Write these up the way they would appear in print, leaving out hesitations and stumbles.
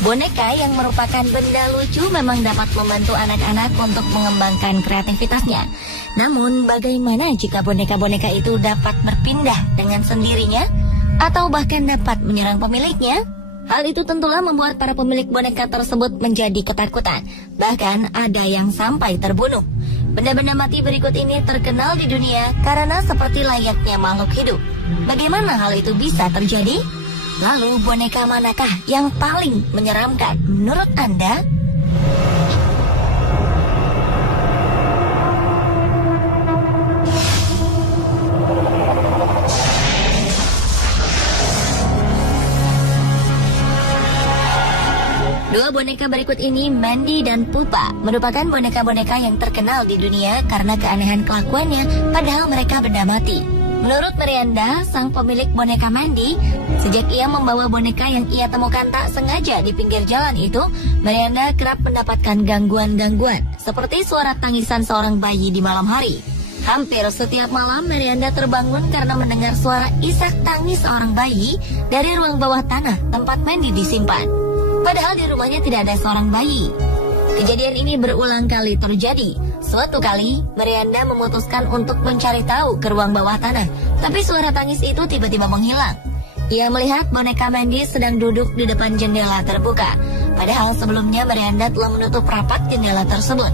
Boneka yang merupakan benda lucu memang dapat membantu anak-anak untuk mengembangkan kreativitasnya. Namun, bagaimana jika boneka-boneka itu dapat berpindah dengan sendirinya atau bahkan dapat menyerang pemiliknya? Hal itu tentulah membuat para pemilik boneka tersebut menjadi ketakutan. Bahkan ada yang sampai terbunuh. Benda-benda mati berikut ini terkenal di dunia karena seperti layaknya makhluk hidup. Bagaimana hal itu bisa terjadi? Lalu boneka manakah yang paling menyeramkan menurut Anda? Dua boneka berikut ini, Mandy dan Pupa, merupakan boneka-boneka yang terkenal di dunia karena keanehan kelakuannya, padahal mereka benda mati. Menurut Miranda, sang pemilik boneka Mandy, sejak ia membawa boneka yang ia temukan tak sengaja di pinggir jalan itu, Miranda kerap mendapatkan gangguan-gangguan, seperti suara tangisan seorang bayi di malam hari. Hampir setiap malam, Miranda terbangun karena mendengar suara isak tangis seorang bayi dari ruang bawah tanah tempat Mandy disimpan. Padahal di rumahnya tidak ada seorang bayi. Kejadian ini berulang kali terjadi. Suatu kali, Miranda memutuskan untuk mencari tahu ke ruang bawah tanah, tapi suara tangis itu tiba-tiba menghilang. Ia melihat boneka Mandy sedang duduk di depan jendela terbuka, padahal sebelumnya Miranda telah menutup rapat jendela tersebut.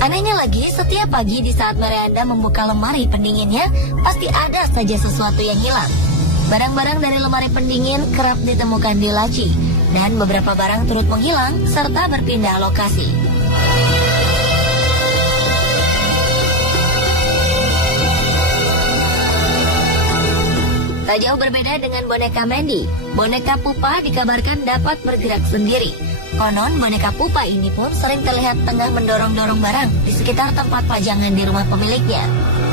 Anehnya lagi, setiap pagi di saat Miranda membuka lemari pendinginnya, pasti ada saja sesuatu yang hilang. Barang-barang dari lemari pendingin kerap ditemukan di laci, dan beberapa barang turut menghilang serta berpindah lokasi. Tak jauh berbeda dengan boneka Mandy, boneka Pupa dikabarkan dapat bergerak sendiri. Konon boneka Pupa ini pun sering terlihat tengah mendorong-dorong barang di sekitar tempat pajangan di rumah pemiliknya.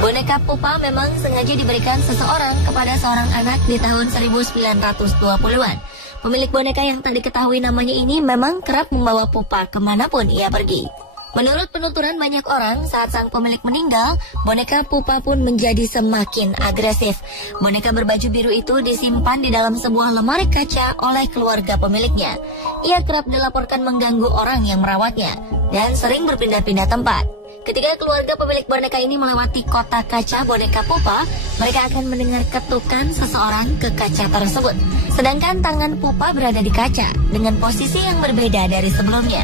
Boneka Pupa memang sengaja diberikan seseorang kepada seorang anak di tahun 1920-an. Pemilik boneka yang tak diketahui namanya ini memang kerap membawa Pupa kemanapun ia pergi. Menurut penuturan banyak orang, saat sang pemilik meninggal, boneka Pupa pun menjadi semakin agresif. Boneka berbaju biru itu disimpan di dalam sebuah lemari kaca oleh keluarga pemiliknya. Ia kerap dilaporkan mengganggu orang yang merawatnya dan sering berpindah-pindah tempat. Ketika keluarga pemilik boneka ini melewati kotak kaca boneka Pupa, mereka akan mendengar ketukan seseorang ke kaca tersebut. Sedangkan tangan Pupa berada di kaca dengan posisi yang berbeda dari sebelumnya.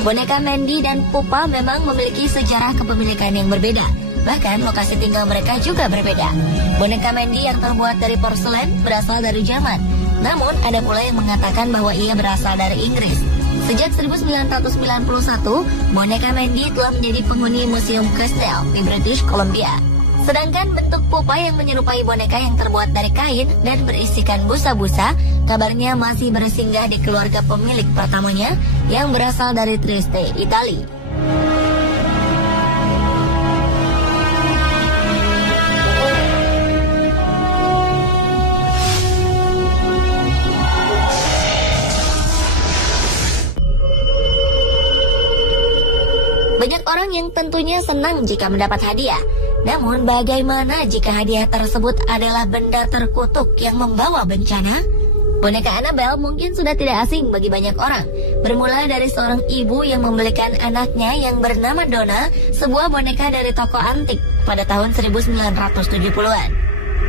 Boneka Mandy dan Pupa memang memiliki sejarah kepemilikan yang berbeda. Bahkan lokasi tinggal mereka juga berbeda. Boneka Mandy yang terbuat dari porselen berasal dari Jerman. Namun ada pula yang mengatakan bahwa ia berasal dari Inggris. Sejak 1991, boneka Mandy telah menjadi penghuni Museum Crystal di British Columbia. Sedangkan bentuk Pupa yang menyerupai boneka yang terbuat dari kain dan berisikan busa-busa, kabarnya masih bersinggah di keluarga pemilik pertamanya yang berasal dari Trieste, Italia. Banyak orang yang tentunya senang jika mendapat hadiah. Namun bagaimana jika hadiah tersebut adalah benda terkutuk yang membawa bencana? Boneka Annabelle mungkin sudah tidak asing bagi banyak orang. Bermula dari seorang ibu yang membelikan anaknya yang bernama Donna sebuah boneka dari toko antik pada tahun 1970-an.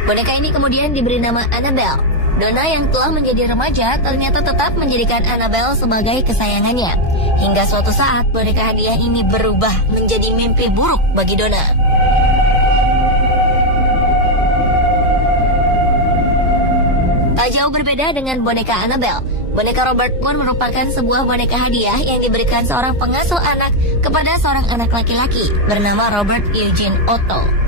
Boneka ini kemudian diberi nama Annabelle. Donna yang telah menjadi remaja ternyata tetap menjadikan Annabelle sebagai kesayangannya. Hingga suatu saat boneka hadiah ini berubah menjadi mimpi buruk bagi Donna. Tak jauh berbeda dengan boneka Annabelle, boneka Robert pun merupakan sebuah boneka hadiah yang diberikan seorang pengasuh anak kepada seorang anak laki-laki bernama Robert Eugene Otto.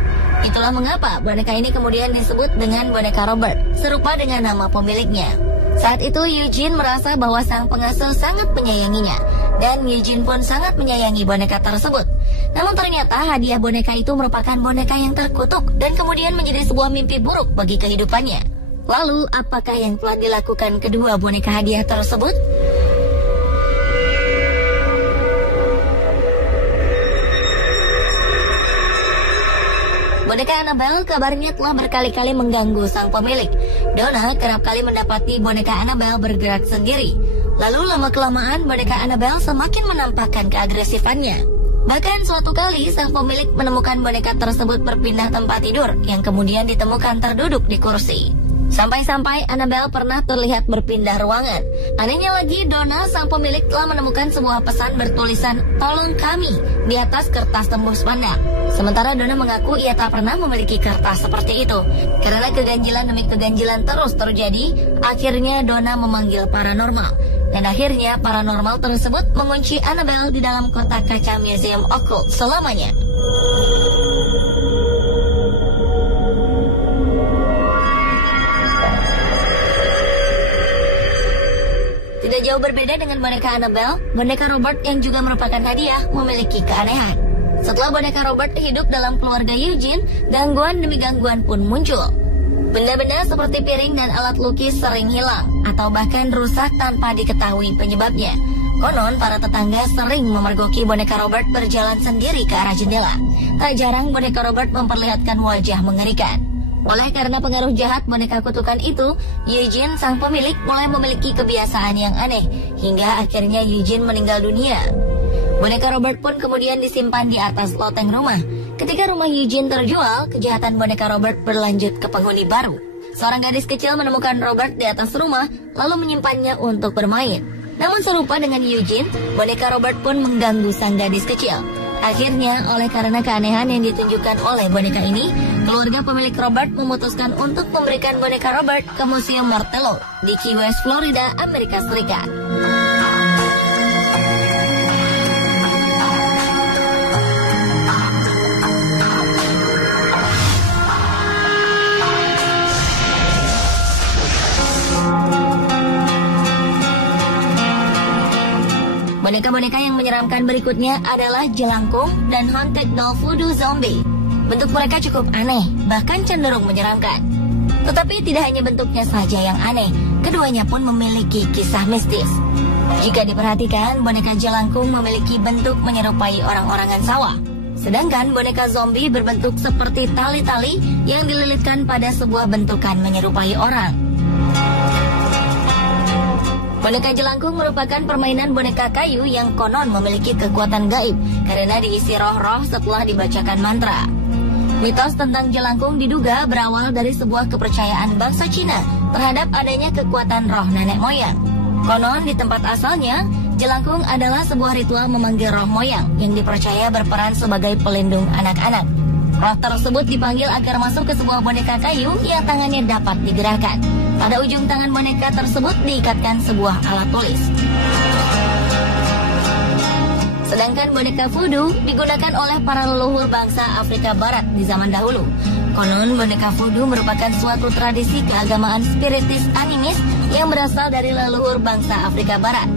Itulah mengapa boneka ini kemudian disebut dengan boneka Robert, serupa dengan nama pemiliknya. Saat itu Eugene merasa bahwa sang pengasuh sangat menyayanginya, dan Eugene pun sangat menyayangi boneka tersebut. Namun ternyata hadiah boneka itu merupakan boneka yang terkutuk dan kemudian menjadi sebuah mimpi buruk bagi kehidupannya. Lalu apakah yang telah dilakukan kedua boneka hadiah tersebut? Boneka Annabelle kabarnya telah berkali-kali mengganggu sang pemilik. Donna kerap kali mendapati boneka Annabelle bergerak sendiri. Lalu lama-kelamaan boneka Annabelle semakin menampakkan keagresifannya. Bahkan suatu kali sang pemilik menemukan boneka tersebut berpindah tempat tidur yang kemudian ditemukan terduduk di kursi. Sampai-sampai Annabelle pernah terlihat berpindah ruangan. Anehnya lagi, Donna sang pemilik telah menemukan sebuah pesan bertulisan "Tolong kami" di atas kertas tembus pandang. Sementara Donna mengaku ia tak pernah memiliki kertas seperti itu. Karena keganjilan demi keganjilan terus terjadi, akhirnya Donna memanggil paranormal. Dan akhirnya paranormal tersebut mengunci Annabelle di dalam kotak kaca Museum Occult selamanya. Tidak jauh berbeda dengan boneka Annabelle, boneka Robert yang juga merupakan hadiah memiliki keanehan. Setelah boneka Robert hidup dalam keluarga Eugene, gangguan demi gangguan pun muncul. Benda-benda seperti piring dan alat lukis sering hilang atau bahkan rusak tanpa diketahui penyebabnya. Konon, para tetangga sering memergoki boneka Robert berjalan sendiri ke arah jendela. Tak jarang boneka Robert memperlihatkan wajah mengerikan. Oleh karena pengaruh jahat boneka kutukan itu, Eugene sang pemilik mulai memiliki kebiasaan yang aneh, hingga akhirnya Eugene meninggal dunia. Boneka Robert pun kemudian disimpan di atas loteng rumah. Ketika rumah Eugene terjual, kejahatan boneka Robert berlanjut ke penghuni baru. Seorang gadis kecil menemukan Robert di atas rumah, lalu menyimpannya untuk bermain. Namun serupa dengan Eugene, boneka Robert pun mengganggu sang gadis kecil. Akhirnya, oleh karena keanehan yang ditunjukkan oleh boneka ini, keluarga pemilik Robert memutuskan untuk memberikan boneka Robert ke Museum Martello di Key West, Florida, Amerika Serikat. Boneka-boneka yang menyeramkan berikutnya adalah jelangkung dan haunted doll voodoo zombie. Bentuk mereka cukup aneh, bahkan cenderung menyeramkan. Tetapi tidak hanya bentuknya saja yang aneh, keduanya pun memiliki kisah mistis. Jika diperhatikan, boneka jelangkung memiliki bentuk menyerupai orang-orangan sawah. Sedangkan boneka zombie berbentuk seperti tali-tali yang dililitkan pada sebuah bentukan menyerupai orang. Boneka jelangkung merupakan permainan boneka kayu yang konon memiliki kekuatan gaib karena diisi roh-roh setelah dibacakan mantra. Mitos tentang jelangkung diduga berawal dari sebuah kepercayaan bangsa Cina terhadap adanya kekuatan roh nenek moyang. Konon di tempat asalnya, jelangkung adalah sebuah ritual memanggil roh moyang yang dipercaya berperan sebagai pelindung anak-anak. Roh tersebut dipanggil agar masuk ke sebuah boneka kayu yang tangannya dapat digerakkan. Pada ujung tangan boneka tersebut diikatkan sebuah alat tulis. Sedangkan boneka voodoo digunakan oleh para leluhur bangsa Afrika Barat di zaman dahulu. Konon boneka voodoo merupakan suatu tradisi keagamaan spiritis animis yang berasal dari leluhur bangsa Afrika Barat.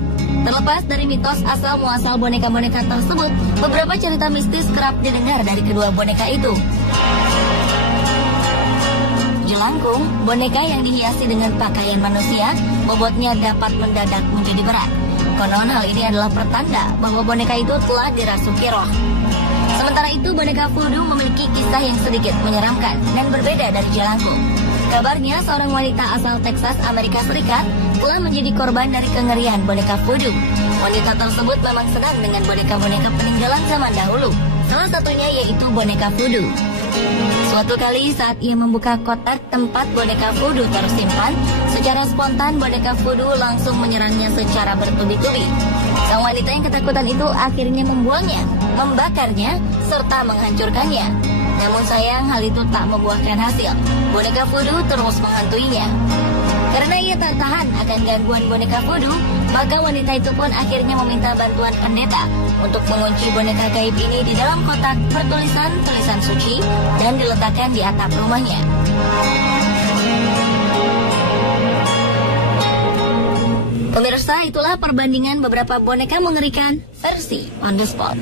Terlepas dari mitos asal-muasal boneka-boneka tersebut, beberapa cerita mistis kerap didengar dari kedua boneka itu. Jelangkung, boneka yang dihiasi dengan pakaian manusia, bobotnya dapat mendadak menjadi berat. Konon hal ini adalah pertanda bahwa boneka itu telah dirasuki roh. Sementara itu, boneka voodoo memiliki kisah yang sedikit menyeramkan dan berbeda dari jelangkung. Kabarnya, seorang wanita asal Texas, Amerika Serikat, telah menjadi korban dari kengerian boneka voodoo. Wanita tersebut memang senang dengan boneka-boneka peninggalan zaman dahulu. Salah satunya yaitu boneka voodoo. Suatu kali saat ia membuka kotak tempat boneka voodoo tersimpan, secara spontan boneka voodoo langsung menyerangnya secara bertubi-tubi. Sang wanita yang ketakutan itu akhirnya membuangnya, membakarnya, serta menghancurkannya. Namun sayang hal itu tak membuahkan hasil. Boneka voodoo terus menghantuinya. Karena ia tak tahan akan gangguan boneka voodoo, maka wanita itu pun akhirnya meminta bantuan pendeta untuk mengunci boneka gaib ini di dalam kotak bertulisan tulisan suci dan diletakkan di atap rumahnya. Pemirsa, itulah perbandingan beberapa boneka mengerikan versi On The Spot.